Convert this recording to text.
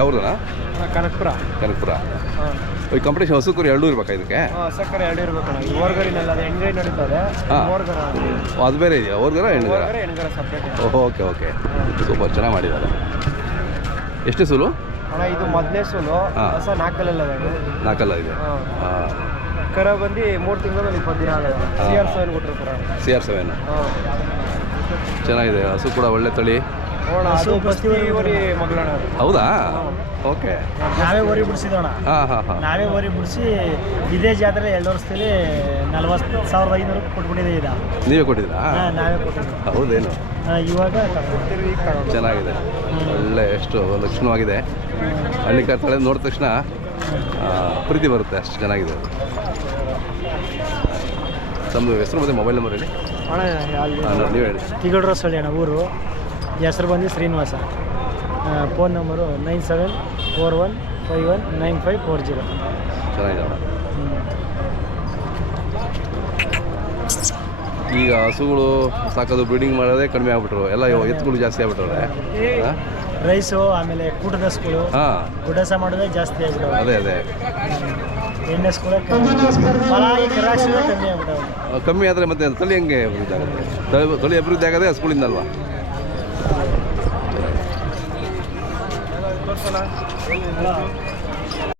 ಯಾವ್ದಣ್ಣ? ಕನಕಪುರ. ಕನಕಪುರ. ಹಾಂ. ಈ ಕಾಂಪಿಟೇಷನ್ ಹಸು ಕುರಿ ಎರಡೂ ಇರ್ಬೇಕಾ ಇದಕ್ಕೆ? ಸಕ್ಕರೆ ಎರಡು ಇರ್ಬೇಕಣ್ಣ. ಈ ಓರ್ಗರಿನೆಲ್ಲ ಅದು ಹೆಣ್ಗೈ ನಡೀತದೆ. ಓರ್ಗರ ಅದು ಬೇರೆ ಇದೆಯಾ? ಓರ್ಗರ ಹೆಣ್ಗರ? ಹೆಣ್ಗರ ಸಪ್ರೇಟ್. ಓಕೆ ಓಕೆ, ಸೂಪರ್, ಚೆನ್ನಾಗಿ ಮಾಡಿದ್ದಾರೆ. ಎಷ್ಟು ಸೂಲು ಅಣ್ಣ? ಇದು ಮೊದಲನೇ ಸೂಲು. ಹೊಸ ನಾಲ್ಕಲ್ಲ ನಾಲ್ಕಲ್ಲ ಇದೆ. ಹಾಂ. ಕರ ಬಂದು 3 ತಿಂಗಳಲ್ಲಿ 20 ದಿನ ಆಗಿದೆ. CR7 ಕೊಟ್ಟರು ಕರ. CR7 ಚೆನ್ನಾಗಿದೆ. ಹಸು ಕೂಡ ಒಳ್ಳೆ ತಳಿ. ಅದು ಬಸ್ತಿವರಿ ಮಗಳಣ. ಹೌದಾ? ಓಕೆ. ನಾವೇ ಓರಿ ಬಿಡಿಸಿದೋಣ. ಹಾಂ ಹಾಂ ಹಾಂ. ನಾವೇ ಓರಿ ಬಿಡಿಸಿ ಇದೇ ಜಾತ್ರೆ 2 ವರ್ಷದಲ್ಲಿ 40,500 ಕೊಟ್ಬಿಟ್ಟಿದೆ. ಇದು ನೀವೇ ಕೊಟ್ಟಿದ್ದೀರಾ? ನಾವೇ ಕೊಟ್ಟಿದ್ದೀವಿ. ಹೌದೇನು? ಇವಾಗ ಚೆನ್ನಾಗಿದೆ, ಒಳ್ಳೆ ಎಷ್ಟು ಲಕ್ಷಣವಾಗಿದೆ. ಹಳ್ಳಿ ಕರ್ತಳೆ ನೋಡಿದ ತಕ್ಷಣ ಪ್ರೀತಿ ಬರುತ್ತೆ, ಅಷ್ಟು ಚೆನ್ನಾಗಿದೆ. ತಮ್ಮದು ಹೆಸರು ಮತ್ತು ಮೊಬೈಲ್ ನಂಬರ್ ಹೇಳಿ. ನೀವು ಹೇಳಿ. ತಿಗಡ್ರಸಳ್ಳಿ ಅಣ್ಣ ಊರು. ಹೆಸರು ಬಂದು ಶ್ರೀನಿವಾಸ. Phone number 9741519540. ಚೆನ್ನಾಗಿದೆ. ಈಗ ಹಸುಗಳು ಸಾಕೋದು ಬ್ರೀಡಿಂಗ್ ಮಾಡೋದೇ ಕಡಿಮೆ ಆಗ್ಬಿಟ್ರು, ಎಲ್ಲ ಎತ್ತುಗಳು ಜಾಸ್ತಿ ಆಗ್ಬಿಟ್ರವ್ರೆ. ರೈಸು ಆಮೇಲೆ ಕೂಟದ ಹಸುಗಳು. ಗುಡಸ ಮಾಡೋದೇ ಜಾಸ್ತಿ ಆಗ್ಬಿಟ್ಟು. ಅದೇ ಅದೇ ಎಣ್ಣೆ ಹಸುಗಳು ಕಮ್ಮಿ ಆಗ್ಬಿಟ್ಟವು. ಕಮ್ಮಿ ಆದರೆ ಮತ್ತೆ ತಳಿ ಹೆಂಗೆ ಅಭಿವೃದ್ಧಿ ಆಗುತ್ತೆ? ತಳಿ ಅಭಿವೃದ್ಧಿ ಆಗೋದೇ ಹಸುಗಳಿಂದಲ್ವಾ?